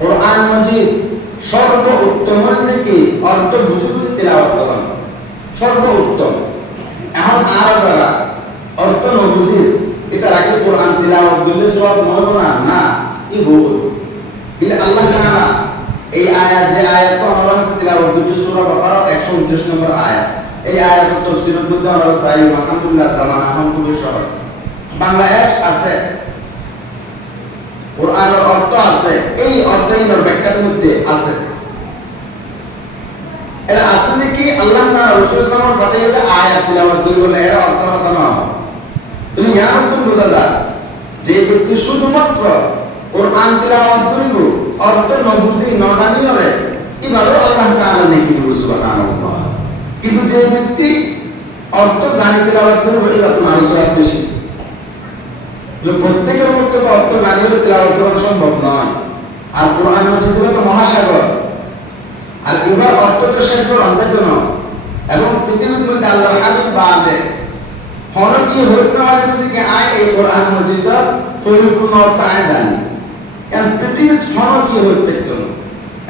কোরআন মজিদ সর্ব উত্তম হচ্ছে কি অর্থ বুঝে বুঝে তেলাওয়াত করানো সর্ব উত্তম এখন আর যারা অর্থ ন বুঝি, এটা রাখে কোরআন তেলাওয়াত করলে সব মনে না? না, কি ভুল কিন্তু আল্লাহ তাআলা এই আয়াত যে আয়াত তো আমরা তেলাওয়াত করছি, সূরা বাকারা 129 নম্বর আয়াত। এই আয়াত তাফসীরের মধ্যে আমরা চাই আলহামদুলিল্লাহ জামান আলহামদুলিল্লাহ সহজ। বাংলা এক আছে কোরআনের অর্থ আছে, এই ব্যাখ্যার মধ্যে আছে। আছে যে কি, আল্লাহ আয়াত তিলাওয়াত অর্থ কথা না তুমি ইয়ার অর্থ বোঝা যায় যে ব্যক্তি শুধুমাত্র কোরআন তিলাওয়াত করিব, অর্থ জানিও রে এভাবে আল্লাহ তাআলা নেকি সুবহানাল্লাহ কিন্তু যে ব্যক্তি অর্থ জানি, তিলাওয়াত করবে এটা বেশি। প্রত্যেকের অর্থ জানিয়ে তেলাওয়াত সম্ভব নয়। আর কোরআন মজিদ হলো মহাসাগর। আর এবার অর্থ তো শেষ অন্তর্জন এবং পৃথিবীর মধ্যে আল্লাহর হাবিব বাদে হরকি হরিপ্রমাণ মুজিকে আয় এই কোরআন মজিদ পরিপূর্ণ অর্থ আয় জানি। কারণ পৃথিবীর হরকি হরিপ্রেক্ষণ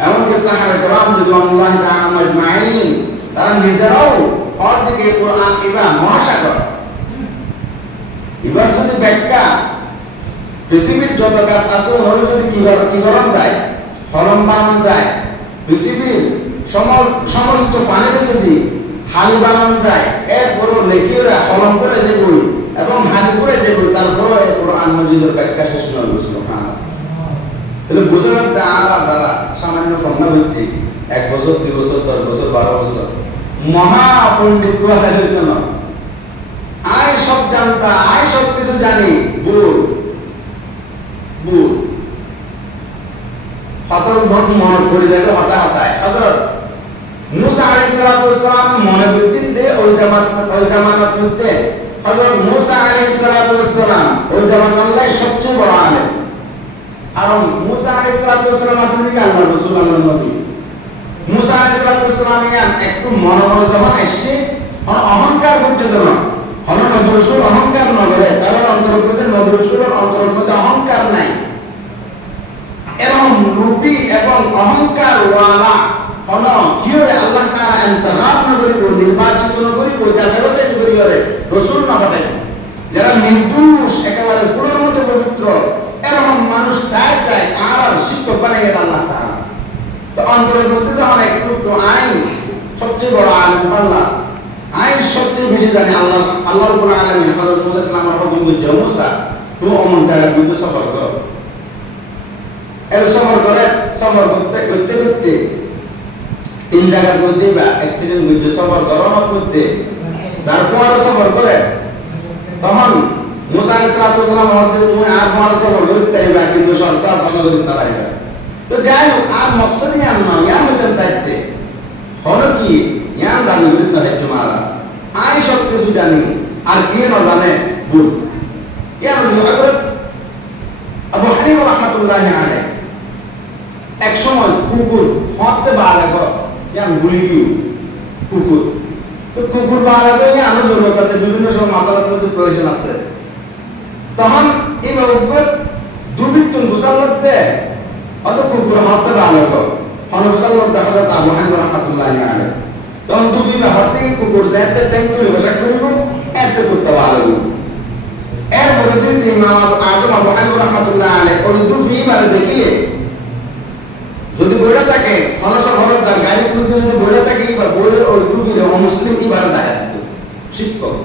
এমনকি সাহাবে করাম রিদওয়ানুল্লাহ তাআলা আজমাইন, তারা নিজেরাও হরজিকে কোরআন এবার মহাসাগর। এবার যদি ব্যাখ্যা পৃথিবীর যত গাছ আছে ওর যদি কি কি করা যায়? ফলন বানানো যায়। পৃথিবীর সম- সমস্ত পানিতে যদি হাল বানানো যায়, এরপরও লেখিওরা ফলন করে যে বই এবং হাল করে যে বই তারপরও এর কোরআন মজিদের ব্যাখ্যা শেষ নয় বুঝলো তাহলে বুঝে যাচ্ছে আমরা যারা সামান্য ফন্না ভিত্তিক এক বছর, দুই বছর, দশ বছর, বারো বছর, মহা পণ্ডিত আয় সব জানতা, আয় সব কিছু জানি ভুল ভুল মধ্যে নবী? অহংকার করছে তো না। হলো নবী অহংকার নগরে তার অন্তর্গত নবী রাসূলের অন্তর্গত অহংকার নাই। এবং অহংকার ওয়ালা হল কিয়রে আল্লাহ তাআলা ইন্তখাব না করিব, নির্বাচিত না করিব যাচাই বাছাই করিব রে রাসূল না পাঠাই যারা নির্দোষ, একেবারে ফুলের মতো পবিত্র, এরকম মানুষ চায় চায় আর শিক্ষক বানাই গেল আল্লাহ তো অন্তরের মধ্যে যখন একটু আইন, সবচেয়ে বড় আইন আল্লাহ আইন সবচেয়ে বেশি জানে আল্লাহ আল্লাহ রব্বুল আলামিন হযরত মুসা সালামের হুকুম দিচ্ছে মুসা, তুমি অমন জায়গার মধ্যে সফর করো। এর সফর করে সফর করতে করতে করতে, তিন জায়গার মধ্যে বা অ্যাক্সিডেন্ট মধ্যে সফর করানোর মধ্যে যার পরে সফর করে। তখন মুসা আলাইহিস সালাতু ওয়াসালাম তুমি আর পরে সফর করতে পারবে, কিন্তু সরকার সফর করতে পারবে তো যাই হোক, আর মকসদ ইয়ান না ইয়ান হইতাম চাইতে হলো কি? ইয়ান জানি বিরুদ্ধে হচ্ছে মারা। আই সব কিছু জানি, আর কে না জানে, ভুল। ইয়ান হযরত আবু হানিফা রাহমাতুল্লাহি আলাইহি। এক সময় কুকুর হতে বাড়ে গুলি কুকুর। তো কুকুর ইয়ান জরুরত আছে বিভিন্ন সময় মাসালার মধ্যে প্রয়োজন আছে। তখন এই দুর্বৃত্ত গুছাল হচ্ছে অত কুকুর হতে বাড়ে গো হনগুছাল মধ্যে হযরত আবু হানিফা রাহমাতুল্লাহি আলাইহি তখন দুবি বা হাত থেকে কুকুর যাতে ট্যাঙ্ক করে বসা করিব, এত করতে পারব এরপরে দিন ইমাম আজম আবু হানিফা রাহমাতুল্লাহ আলাইহি, ওই দুবি মানে দেখিয়ে যদি বইটা থাকে ফলস খরচ যার গাড়ি যদি বইটা থাকে, এবার বইয়ের ওই টুপির অমুসলিম এবার যায় শিক্ষক।